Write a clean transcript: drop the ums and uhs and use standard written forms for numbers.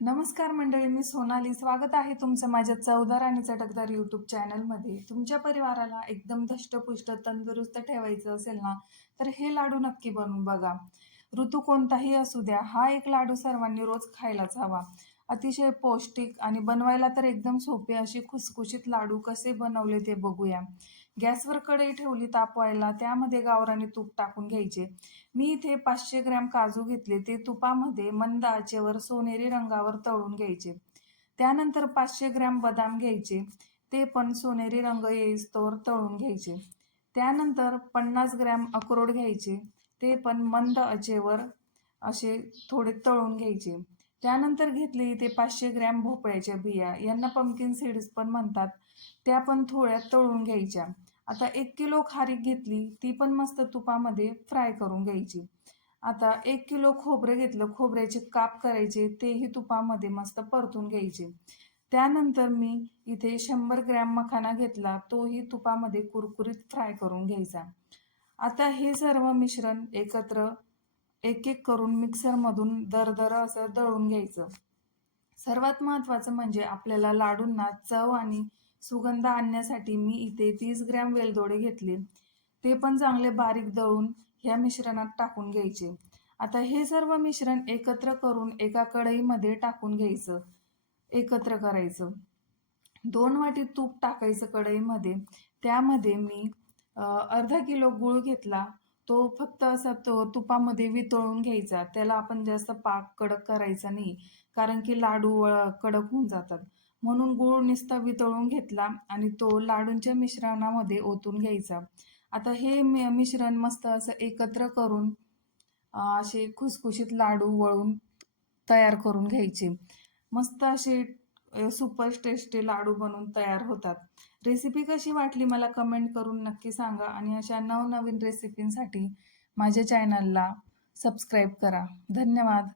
नमस्कार मंडळी, मी सोनाली. स्वागत आहे तुमचं माझ्या चवदार आणि चटकदार यूट्यूब चॅनलमध्ये. तुमच्या परिवाराला एकदम धष्टपुष्ट तंदुरुस्त ठेवायचं असेल ना, तर हे लाडू नक्की बनवून बघा. ऋतू कोणताही असू द्या, हा एक लाडू सर्वांनी रोज खायलाच हवा. अतिशय पौष्टिक आणि बनवायला तर एकदम सोपे असे खुसखुशीत लाडू कसे बनवले ते बघूया. गॅसवर कढई ठेवली तापवायला, त्यामध्ये गावरानी तूप टाकून घ्यायचे. मी इथे 500 ग्रॅम काजू घेतले. ते तुपामध्ये मंद आचेवर सोनेरी रंगावर तळून घ्यायचे. त्यानंतर 500 ग्रॅम बदाम घ्यायचे. ते पण सोनेरी रंग येईस्तोवर तळून घ्यायचे. त्यानंतर 50 ग्रॅम अक्रोड घ्यायचे. ते पण मंद आचेवर असे थोडे तळून घ्यायचे. त्यानंतर घेतले इथे 500 ग्रॅम भोपळ्याच्या बिया. यांना पंपकिन सीड्स पण म्हणतात. त्या पण थोड्या तळून घ्यायच्या. आता 1 किलो खारीक घेतली, ती पण मस्त तुपामध्ये फ्राय करून घ्यायची. आता 1 किलो खोबरं घेतलं, खोबऱ्याचे काप करायचे, तेही तुपामध्ये मस्त परतून घ्यायचे. त्यानंतर मी इथे 100 ग्रॅम मखाना घेतला, तोही तुपामध्ये कुरकुरीत फ्राय करून घ्यायचा. आता हे सर्व मिश्रण एकत्र एक-एक करून मिक्सरमधून दरदरं असं दळून घ्यायचं. सर्वात महत्त्वाचं म्हणजे आपल्याला लाडूंना चव आणि सुगंध आणण्यासाठी मी इथे 30 ग्रॅम वेलदोडे घेतले. ते पण चांगले बारीक दळून ह्या मिश्रणात टाकून घ्यायचे. आता हे सर्व मिश्रण एकत्र करून एका कढईमध्ये टाकून घ्यायचं. एकत्र करायचं. 2 वाटी तूप टाकायचं कढईमध्ये. त्यामध्ये मी अर्धा किलो गूळ घेतला. तो फक्त असा तुपामध्ये वितळून घ्यायचा. त्याला आपण जास्त पाक कडक करायचा नाही. कारण की लाडू कडक होऊन जातात. म्हणून गूळ नुसता वितळून घेतला आणि तो लाडूंच्या मिश्रणामध्ये ओतून घ्यायचा. आता हे मिश्रण मस्त असं एकत्र करून असे खुसखुशीत लाडू वळून तयार करून घ्यायचे. मस्त असे सुपर टेस्टी लाडू बनवून तयार होतात. रेसिपी कशी वाटली मला कमेंट करून नक्की सांगा आणि अशा नवनवीन रेसिपींसाठी माझ्या चॅनलला सबस्क्राईब करा. धन्यवाद.